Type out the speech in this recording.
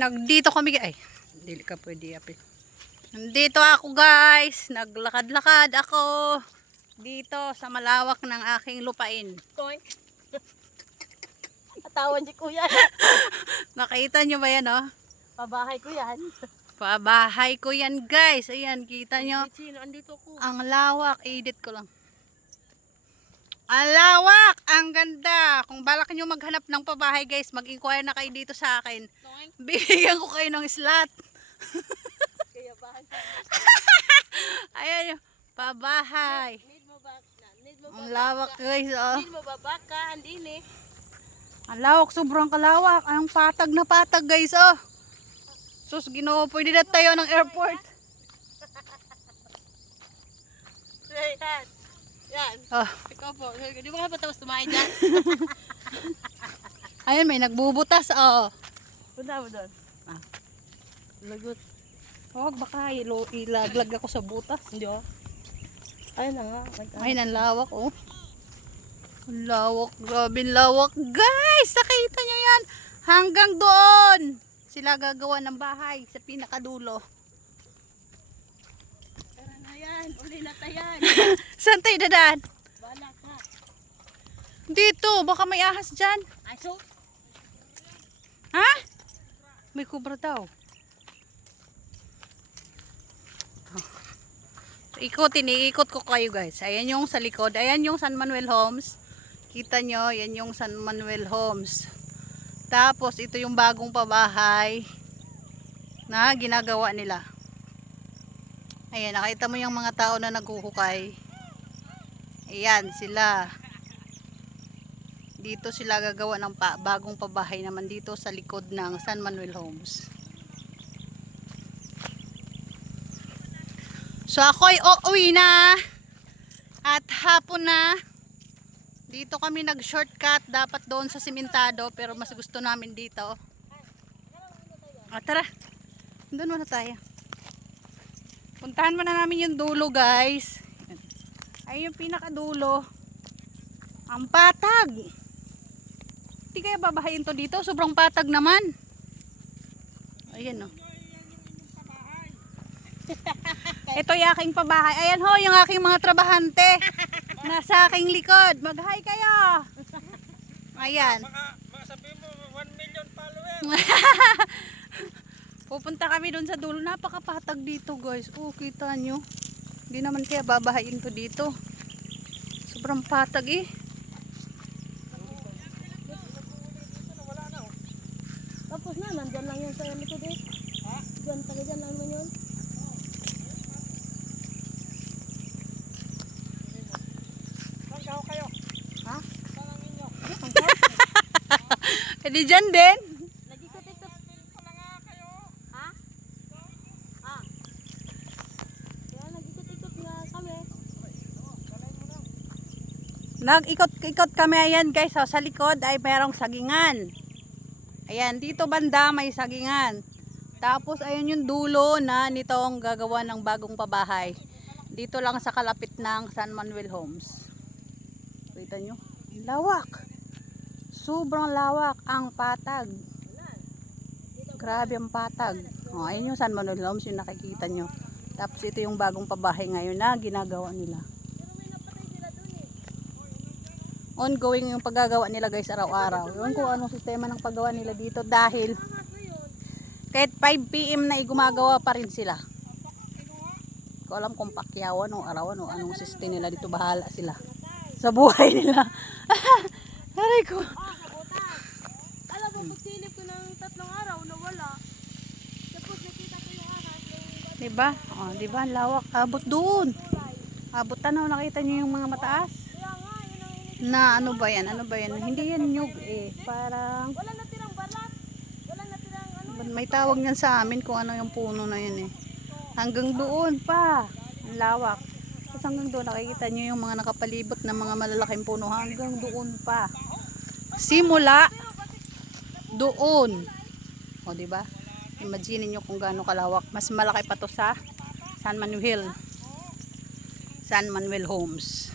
Nagdito kami, ay, dili ka pwede apil. Nandito ako guys, naglakad-lakad ako dito sa malawak ng aking lupain. Atawan si kuya. Nakita nyo ba yan, oh? Pabahay ko yan. Pabahay ko yan guys. Ayan, kita nyo. Sino, andito ko. Ang lawak, edit ko lang. Ang lawak, ang ganda. Kung balak nyo maghanap ng pabahay guys, mag-inquire na kayo dito sa akin. Bigyan ko kayo ng slot. Kaya bahay. Ayan, pabahay. Need mo ba? Ang lawak guys, oh. Need mo ba baka? Andin eh. Ang lawak, sobrang kalawak. Ang patag na patag guys, oh. Sus, Ginoo, pwede na tayo ng airport. Yan. Yan. Oh. Ikaw po. Di ba ka pa tapos tumahin dyan? Ayan, may nagbubutas, oh. Punta mo doon. Ah. Lagot. Huwag baka ilaglag ako sa butas. Hindi oh. Ayun na nga. Ay, ang lawak, oh. Ang lawak, grabe lawak. Guys, nakita nyo yan. Hanggang doon. Sila gagawa ng bahay sa pinakadulo. Tara na yan. Uli na tayan. Saan tayo dadaan? Bala ka. Dito, baka may ahas dyan. Aso? Ha? May kubra daw. Iikot ko kayo guys. Ayan yung sa likod. Ayan yung San Manuel Homes. Kita nyo, yan yung San Manuel Homes. Tapos ito yung bagong pabahay na ginagawa nila. Ayan, nakita mo yung mga tao na naghuhukay. Ayan sila. Dito sila gagawa ng bagong pabahay naman dito sa likod ng San Manuel Homes. So ako'y uuwi na at hapon na. Dito kami nag-shortcut, dapat doon sa simentado pero mas gusto namin dito. Tara, doon muna tayo. Puntahan muna namin yung dulo guys. Ay yung pinakadulo. Ang patag. Hindi kaya babahayin to dito, sobrang patag naman. Ayan o. Ito yung aking pabahay. Ayan ho, yung aking mga trabahante. Nasa aking likod. Mag-hi kayo. Ayan. Baka sabihin mo 1 million followers. Pupunta kami doon sa dulo. Napakapatag dito guys. Oh, kita nyo. Hindi naman kaya babahayin to dito. Sobrang patag eh. Tapos na, nandyan lang yan sa likod eh. Ha? Diyan, taga dyan lang yun. Saan kayo? Ha? Saan ang inyo? E di dyan din. Nag-ikot-ikot. Pala nga kayo. Ha? Ha? Kaya nag-ikot-ikot nga kami. Nag-ikot-ikot kami ayan guys. So, sa likod ay merong sagingan. Ayan, dito banda may sagingan. Tapos ayun yung dulo na nitong gagawa ng bagong pabahay. Dito lang sa kalapit ng San Manuel Homes. Kita nyo? Lawak. Sobrang lawak ang patag. Grabe ang patag. Oh, ayun yung San Manuel Homes yung nakikita nyo. Tapos ito yung bagong pabahay ngayon na ginagawa nila. Ongoing yung paggagawa nila guys araw-araw. Ewan ko anong sistema ng paggawa nila dito dahil kahit 5 PM na gumagawa pa rin sila. Ko alam kung pakyawan o arawan o anong sistema nila dito, bahala sila sa buhay nila. Aray ko. Alam mo, pagsilip ko ng 3 araw na wala. Tapos nakita ko yung aras. Diba? Oh, diba? Ang lawak. Abot doon. Abot ano, nakita niyo yung mga mataas? Kaya nga, yun ang init. Na ano ba yan? Ano ba yan? Hindi yan nyug eh. Parang Wala natirang balat. Wala natirang ano. may tawag niyan sa amin kung ano yung puno na yun eh. Hanggang doon pa. Ang lawak. Tapos hanggang doon nakikita nyo yung mga nakapalibot na mga malalaking puno. Hanggang doon pa. Simula doon. O diba? Imagine nyo kung gaano kalawak. Mas malaki pa to sa San Manuel. San Manuel Homes.